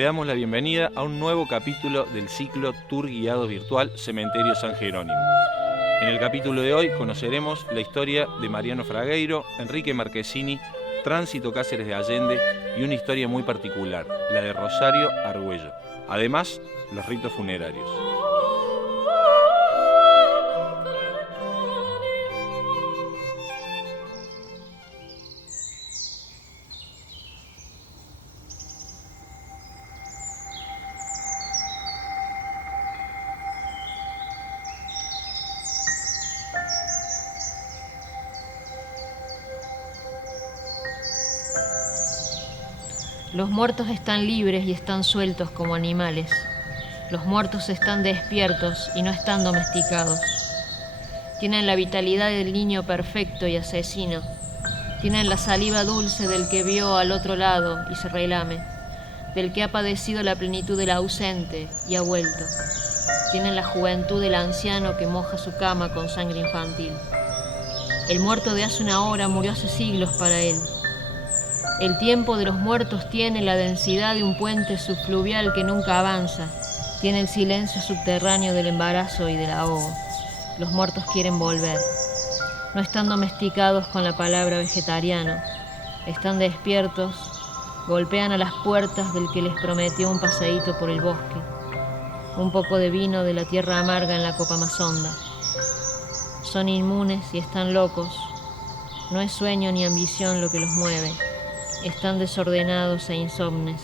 Le damos la bienvenida a un nuevo capítulo del ciclo Tour Guiado Virtual Cementerio San Jerónimo. En el capítulo de hoy conoceremos la historia de Mariano Fragueiro, Enrique Marquesini, Tránsito Cáceres de Allende y una historia muy particular, la de Rosario Argüello. Además, los ritos funerarios. Los muertos están libres y están sueltos como animales. Los muertos están despiertos y no están domesticados. Tienen la vitalidad del niño perfecto y asesino. Tienen la saliva dulce del que vio al otro lado y se relame, del que ha padecido la plenitud del ausente y ha vuelto. Tienen la juventud del anciano que moja su cama con sangre infantil. El muerto de hace una hora murió hace siglos para él. El tiempo de los muertos tiene la densidad de un puente subfluvial que nunca avanza. Tiene el silencio subterráneo del embarazo y del ahogo. Los muertos quieren volver. No están domesticados con la palabra vegetariano. Están despiertos, golpean a las puertas del que les prometió un paseíto por el bosque. Un poco de vino de la tierra amarga en la copa más honda. Son inmunes y están locos. No es sueño ni ambición lo que los mueve. Están desordenados e insomnes.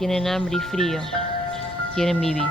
Tienen hambre y frío. Quieren vivir.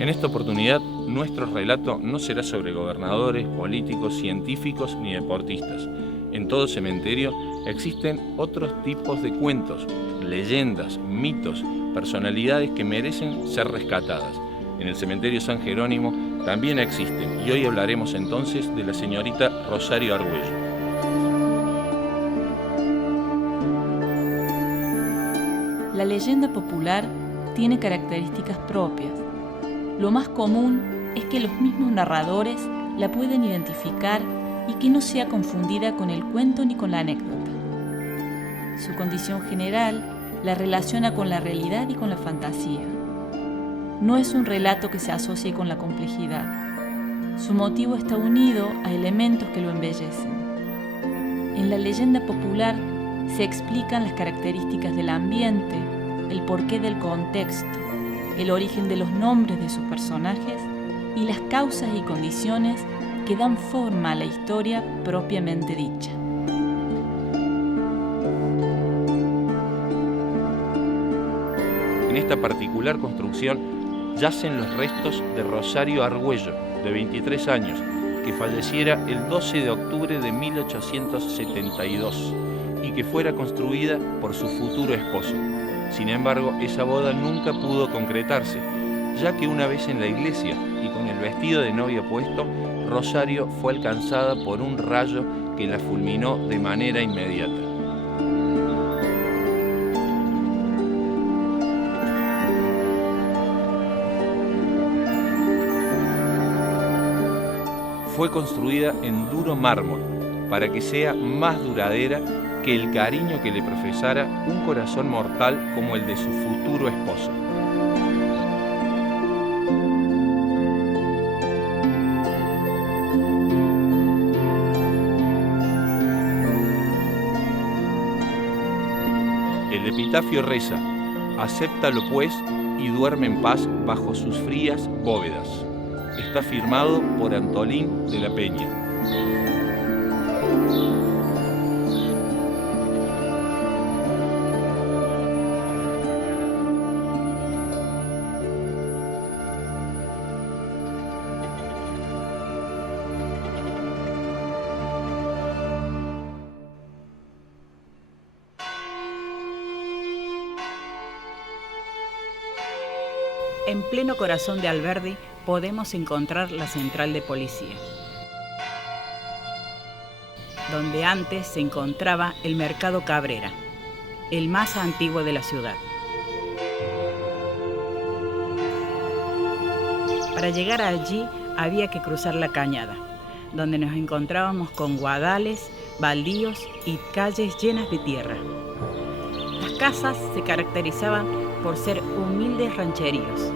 En esta oportunidad, nuestro relato no será sobre gobernadores, políticos, científicos ni deportistas. En todo cementerio existen otros tipos de cuentos, leyendas, mitos, personalidades que merecen ser rescatadas. En el cementerio San Jerónimo también existen, y hoy hablaremos entonces de la señorita Rosario Argüello. La leyenda popular tiene características propias. Lo más común es que los mismos narradores la pueden identificar y que no sea confundida con el cuento ni con la anécdota. Su condición general la relaciona con la realidad y con la fantasía. No es un relato que se asocie con la complejidad. Su motivo está unido a elementos que lo embellecen. En la leyenda popular se explican las características del ambiente, el porqué del contexto, el origen de los nombres de sus personajes y las causas y condiciones que dan forma a la historia propiamente dicha. En esta particular construcción yacen los restos de Rosario Argüello, de 23 años, que falleciera el 12 de octubre de 1872 y que fuera construida por su futuro esposo. Sin embargo, esa boda nunca pudo concretarse, ya que una vez en la iglesia y con el vestido de novia puesto, Rosario fue alcanzada por un rayo que la fulminó de manera inmediata. Fue construida en duro mármol para que sea más duradera que el cariño que le profesara un corazón mortal como el de su futuro esposo. epitafio reza: acéptalo pues y duerme en paz bajo sus frías bóvedas. Está firmado por Antolín de la Peña. En pleno corazón de Alberdi podemos encontrar la central de policía, donde antes se encontraba el Mercado Cabrera, el más antiguo de la ciudad. Para llegar allí había que cruzar la cañada, donde nos encontrábamos con guadales, baldíos y calles llenas de tierra. Las casas se caracterizaban por ser humildes rancheríos.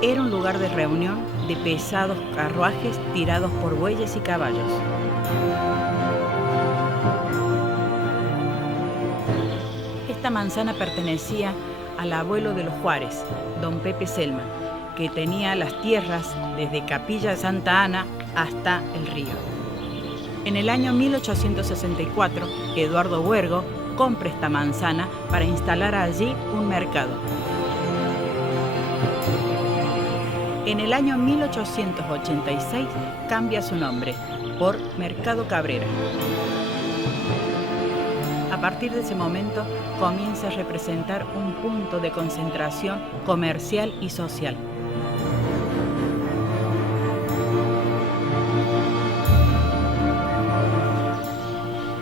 Era un lugar de reunión de pesados carruajes tirados por bueyes y caballos. Esta manzana pertenecía al abuelo de los Juárez, don Pepe Selman, que tenía las tierras desde Capilla de Santa Ana hasta el río. En el año 1864, Eduardo Huergo compra esta manzana para instalar allí un mercado. En el año 1886 cambia su nombre por Mercado Cabrera. A partir de ese momento comienza a representar un punto de concentración comercial y social.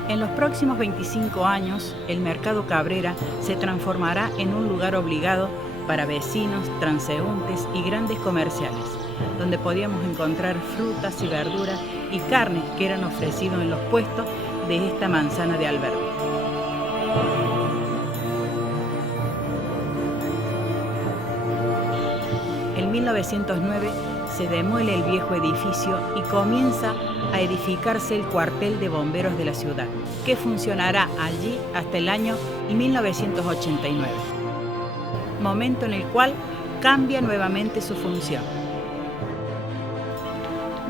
En los próximos 25 años, el Mercado Cabrera se transformará en un lugar obligado para vecinos, transeúntes y grandes comerciales, donde podíamos encontrar frutas y verduras y carnes que eran ofrecidos en los puestos de esta manzana de Alberdi. En 1909 se demuele el viejo edificio y comienza a edificarse el cuartel de bomberos de la ciudad, que funcionará allí hasta el año 1989. Momento en el cual cambia nuevamente su función.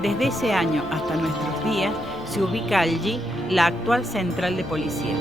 Desde ese año hasta nuestros días se ubica allí la actual central de policía.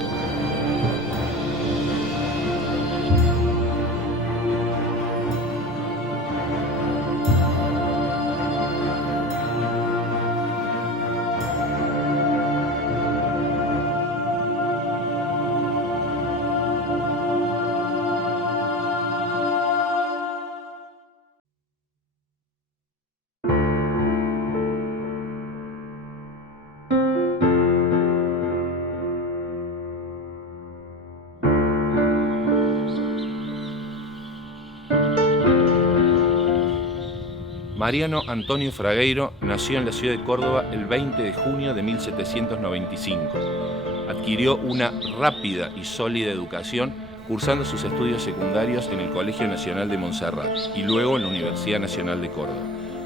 Mariano Antonio Fragueiro nació en la ciudad de Córdoba el 20 de junio de 1795. Adquirió una rápida y sólida educación cursando sus estudios secundarios en el Colegio Nacional de Montserrat y luego en la Universidad Nacional de Córdoba.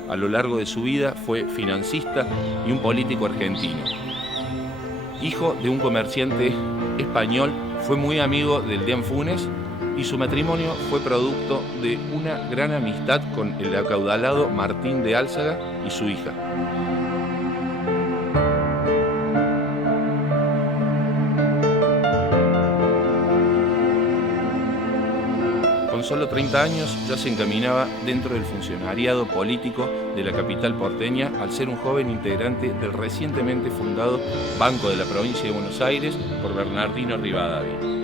A lo largo de su vida fue financista y un político argentino. Hijo de un comerciante español, fue muy amigo del Deán Funes y su matrimonio fue producto de una gran amistad con el acaudalado Martín de Álzaga y su hija. Con solo 30 años ya se encaminaba dentro del funcionariado político de la capital porteña al ser un joven integrante del recientemente fundado Banco de la Provincia de Buenos Aires por Bernardino Rivadavia.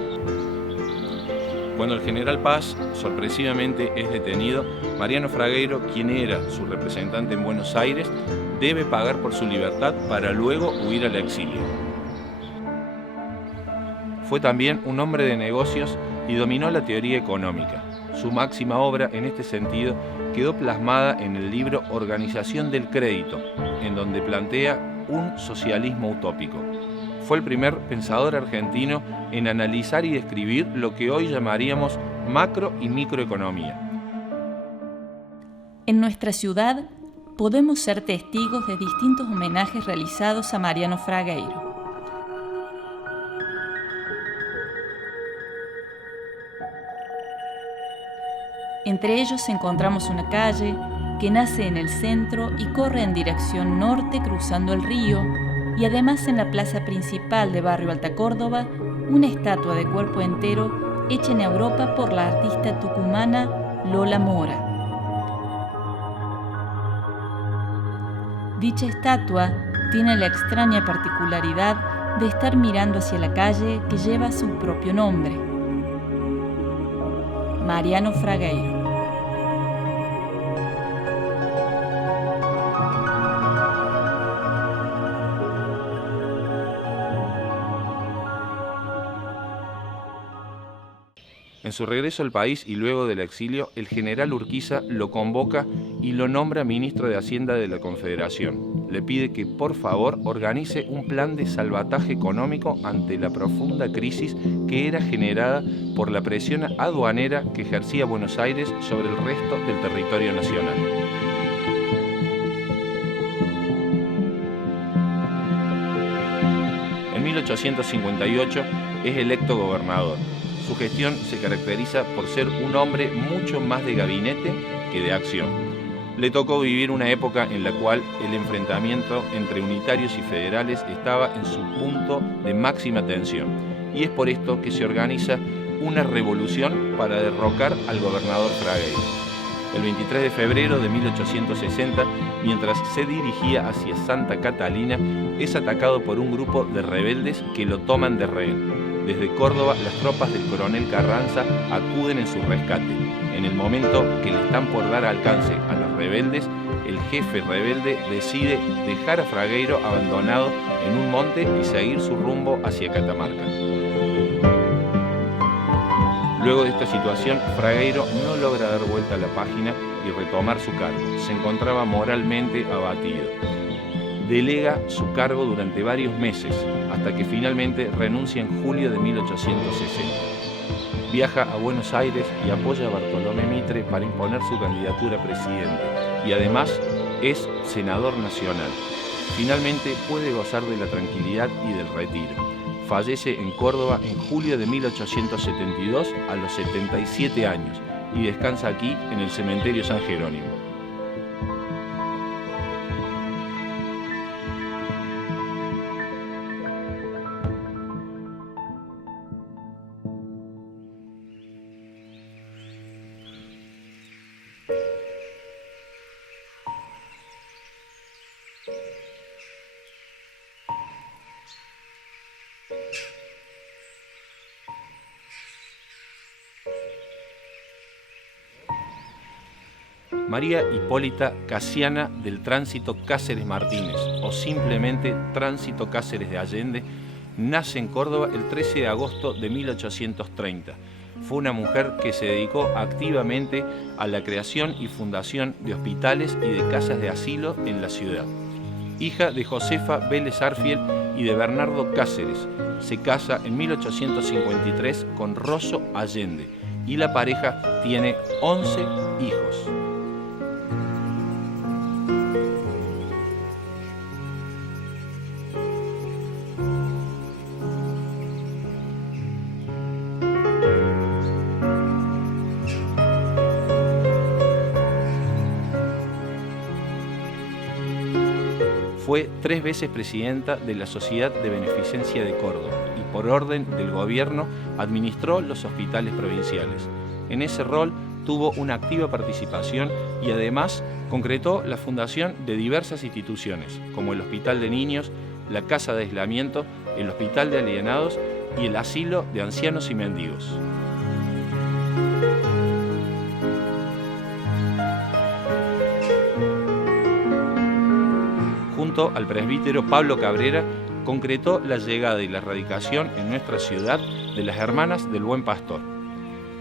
Cuando el general Paz sorpresivamente es detenido, Mariano Fragueiro, quien era su representante en Buenos Aires, debe pagar por su libertad para luego huir al exilio. Fue también un hombre de negocios y dominó la teoría económica. Su máxima obra en este sentido quedó plasmada en el libro Organización del Crédito, en donde plantea un socialismo utópico. Fue el primer pensador argentino en analizar y describir lo que hoy llamaríamos macro y microeconomía. En nuestra ciudad podemos ser testigos de distintos homenajes realizados a Mariano Fragueiro. Entre ellos encontramos una calle que nace en el centro y corre en dirección norte cruzando el río, y además en la plaza principal de Barrio Alta Córdoba, una estatua de cuerpo entero hecha en Europa por la artista tucumana Lola Mora. Dicha estatua tiene la extraña particularidad de estar mirando hacia la calle que lleva su propio nombre, Mariano Fragueiro. En su regreso al país y luego del exilio, el general Urquiza lo convoca y lo nombra ministro de Hacienda de la Confederación. Le pide que por favor organice un plan de salvataje económico ante la profunda crisis que era generada por la presión aduanera que ejercía Buenos Aires sobre el resto del territorio nacional. En 1858 es electo gobernador. Su gestión se caracteriza por ser un hombre mucho más de gabinete que de acción. Le tocó vivir una época en la cual el enfrentamiento entre unitarios y federales estaba en su punto de máxima tensión, y es por esto que se organiza una revolución para derrocar al gobernador Fragueiro. El 23 de febrero de 1860, mientras se dirigía hacia Santa Catalina, es atacado por un grupo de rebeldes que lo toman de rehén. Desde Córdoba, las tropas del coronel Carranza acuden en su rescate. En el momento que le están por dar alcance a los rebeldes, el jefe rebelde decide dejar a Fragueiro abandonado en un monte y seguir su rumbo hacia Catamarca. Luego de esta situación, Fragueiro no logra dar vuelta a la página y retomar su cargo. Se encontraba moralmente abatido. Delega su cargo durante varios meses, hasta que finalmente renuncia en julio de 1860. Viaja a Buenos Aires y apoya a Bartolomé Mitre para imponer su candidatura a presidente, y además es senador nacional. Finalmente puede gozar de la tranquilidad y del retiro. Fallece en Córdoba en julio de 1872 a los 77 años y descansa aquí en el cementerio San Jerónimo. María Hipólita Casiana del Tránsito Cáceres Martínez, o simplemente Tránsito Cáceres de Allende, nace en Córdoba el 13 de agosto de 1830. Fue una mujer que se dedicó activamente a la creación y fundación de hospitales y de casas de asilo en la ciudad. Hija de Josefa Vélez Arfiel y de Bernardo Cáceres, se casa en 1853 con Rosso Allende y la pareja tiene 11 hijos. Fue 3 veces presidenta de la Sociedad de Beneficencia de Córdoba y por orden del gobierno administró los hospitales provinciales. En ese rol tuvo una activa participación y además concretó la fundación de diversas instituciones, como el Hospital de Niños, la Casa de Aislamiento, el Hospital de Alienados y el Asilo de Ancianos y Mendigos. Junto al presbítero Pablo Cabrera, concretó la llegada y la radicación en nuestra ciudad de las Hermanas del Buen Pastor.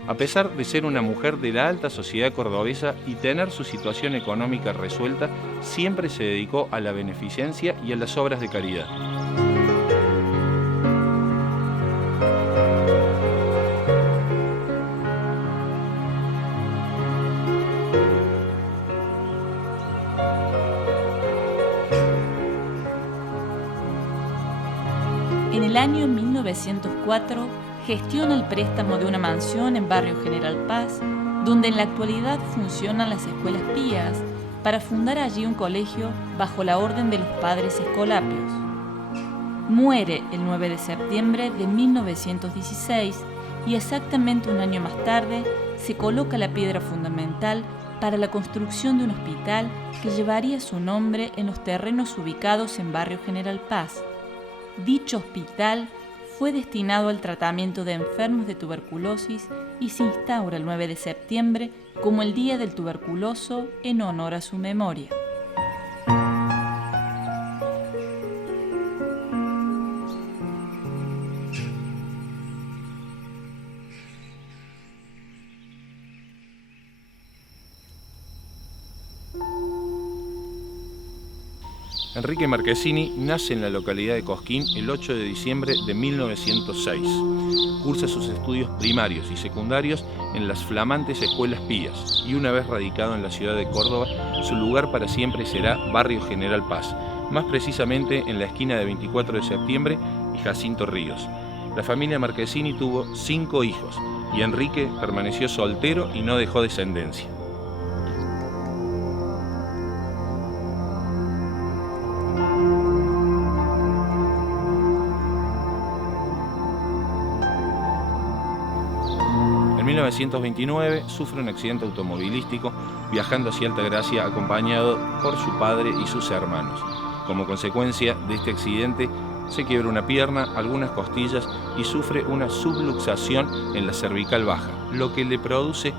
A pesar de ser una mujer de la alta sociedad cordobesa y tener su situación económica resuelta, siempre se dedicó a la beneficencia y a las obras de caridad. En el año 1904 gestiona el préstamo de una mansión en Barrio General Paz, donde en la actualidad funcionan las escuelas pías, para fundar allí un colegio bajo la orden de los padres escolapios. Muere el 9 de septiembre de 1916 y exactamente un año más tarde se coloca la piedra fundamental para la construcción de un hospital que llevaría su nombre en los terrenos ubicados en Barrio General Paz. Dicho hospital fue destinado al tratamiento de enfermos de tuberculosis y se instaura el 9 de septiembre como el Día del Tuberculoso en honor a su memoria. Enrique Marchesini nace en la localidad de Cosquín el 8 de diciembre de 1906. Cursa sus estudios primarios y secundarios en las flamantes escuelas pías y una vez radicado en la ciudad de Córdoba, su lugar para siempre será Barrio General Paz, más precisamente en la esquina de 24 de septiembre y Jacinto Ríos. La familia Marchesini tuvo 5 hijos y Enrique permaneció soltero y no dejó descendencia. En 1929 sufre un accidente automovilístico viajando hacia Altagracia acompañado por su padre y sus hermanos. Como consecuencia de este accidente se quiebra una pierna, algunas costillas y sufre una subluxación en la cervical baja, lo que le produce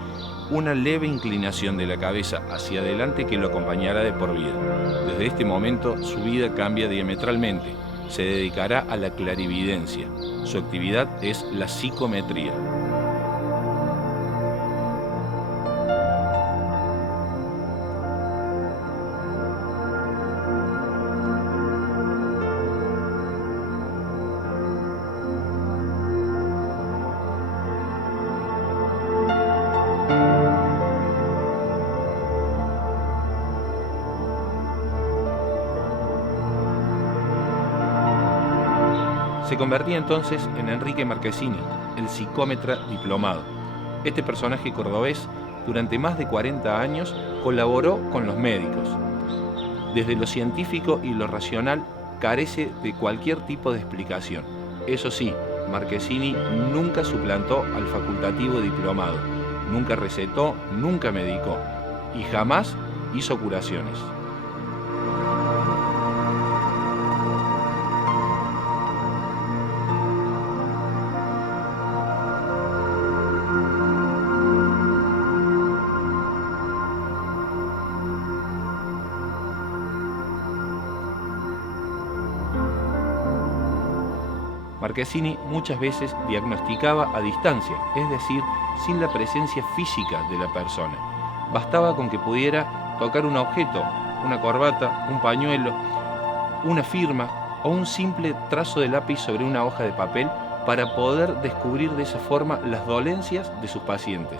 una leve inclinación de la cabeza hacia adelante que lo acompañará de por vida. Desde este momento su vida cambia diametralmente. Se dedicará a la clarividencia. Su actividad es la psicometría. Se convertía entonces en Enrique Marchesini, el psicómetra diplomado. Este personaje cordobés, durante más de 40 años, colaboró con los médicos. Desde lo científico y lo racional, carece de cualquier tipo de explicación. Eso sí, Marchesini nunca suplantó al facultativo diplomado, nunca recetó, nunca medicó y jamás hizo curaciones. Marchesini muchas veces diagnosticaba a distancia, es decir, sin la presencia física de la persona. Bastaba con que pudiera tocar un objeto, una corbata, un pañuelo, una firma o un simple trazo de lápiz sobre una hoja de papel para poder descubrir de esa forma las dolencias de sus pacientes.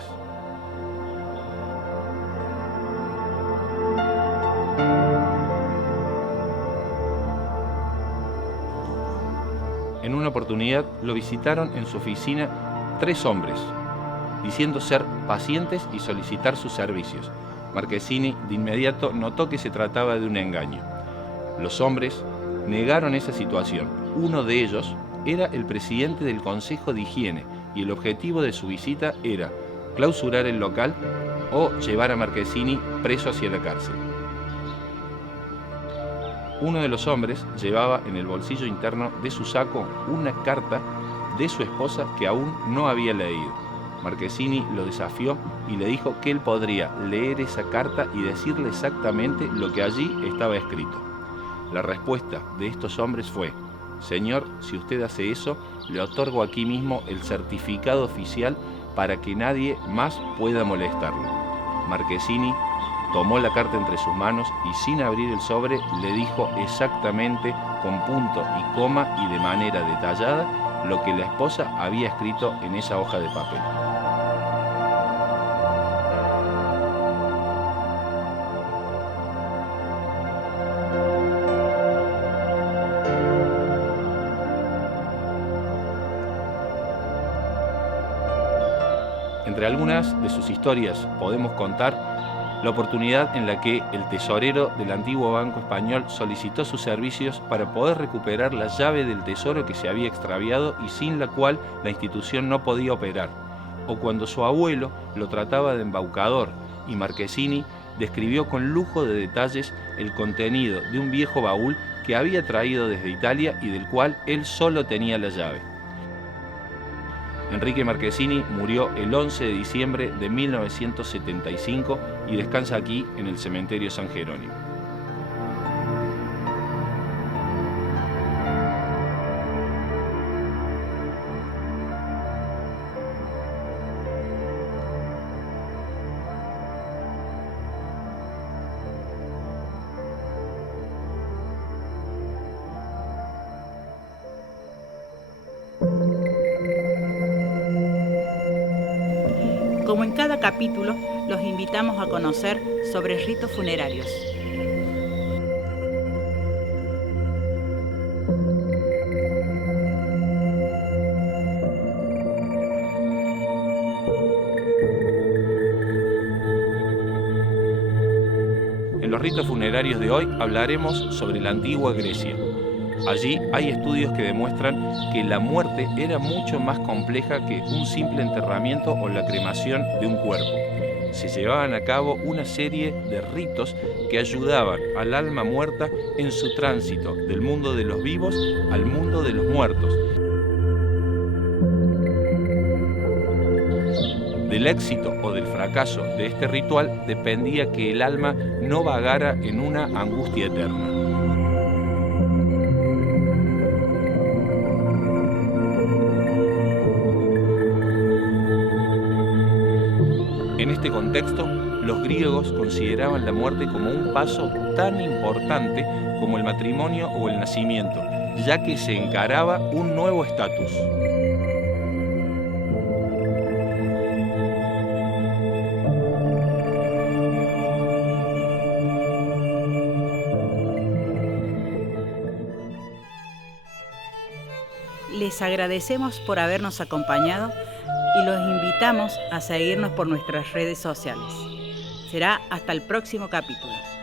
En una oportunidad lo visitaron en su oficina 3 hombres, diciendo ser pacientes y solicitar sus servicios. Marchesini de inmediato notó que se trataba de un engaño. Los hombres negaron esa situación. Uno de ellos era el presidente del Consejo de Higiene y el objetivo de su visita era clausurar el local o llevar a Marchesini preso hacia la cárcel. Uno de los hombres llevaba en el bolsillo interno de su saco una carta de su esposa que aún no había leído. Marchesini lo desafió y le dijo que él podría leer esa carta y decirle exactamente lo que allí estaba escrito. La respuesta de estos hombres fue: «Señor, si usted hace eso, le otorgo aquí mismo el certificado oficial para que nadie más pueda molestarlo». Marchesini tomó la carta entre sus manos y sin abrir el sobre le dijo exactamente, con punto y coma y de manera detallada, lo que la esposa había escrito en esa hoja de papel. Entre algunas de sus historias podemos contar la oportunidad en la que el tesorero del antiguo Banco Español solicitó sus servicios para poder recuperar la llave del tesoro que se había extraviado y sin la cual la institución no podía operar, o cuando su abuelo lo trataba de embaucador y Marchesini describió con lujo de detalles el contenido de un viejo baúl que había traído desde Italia y del cual él solo tenía la llave. Enrique Marchesini murió el 11 de diciembre de 1975 y descansa aquí en el cementerio San Jerónimo. Como en cada capítulo, los invitamos a conocer sobre ritos funerarios. En los ritos funerarios de hoy hablaremos sobre la antigua Grecia. Allí hay estudios que demuestran que la muerte era mucho más compleja que un simple enterramiento o la cremación de un cuerpo. Se llevaban a cabo una serie de ritos que ayudaban al alma muerta en su tránsito del mundo de los vivos al mundo de los muertos. Del éxito o del fracaso de este ritual dependía que el alma no vagara en una angustia eterna. En este contexto, los griegos consideraban la muerte como un paso tan importante como el matrimonio o el nacimiento, ya que se encaraba un nuevo estatus. Les agradecemos por habernos acompañado y los invitamos a seguirnos por nuestras redes sociales. Será hasta el próximo capítulo.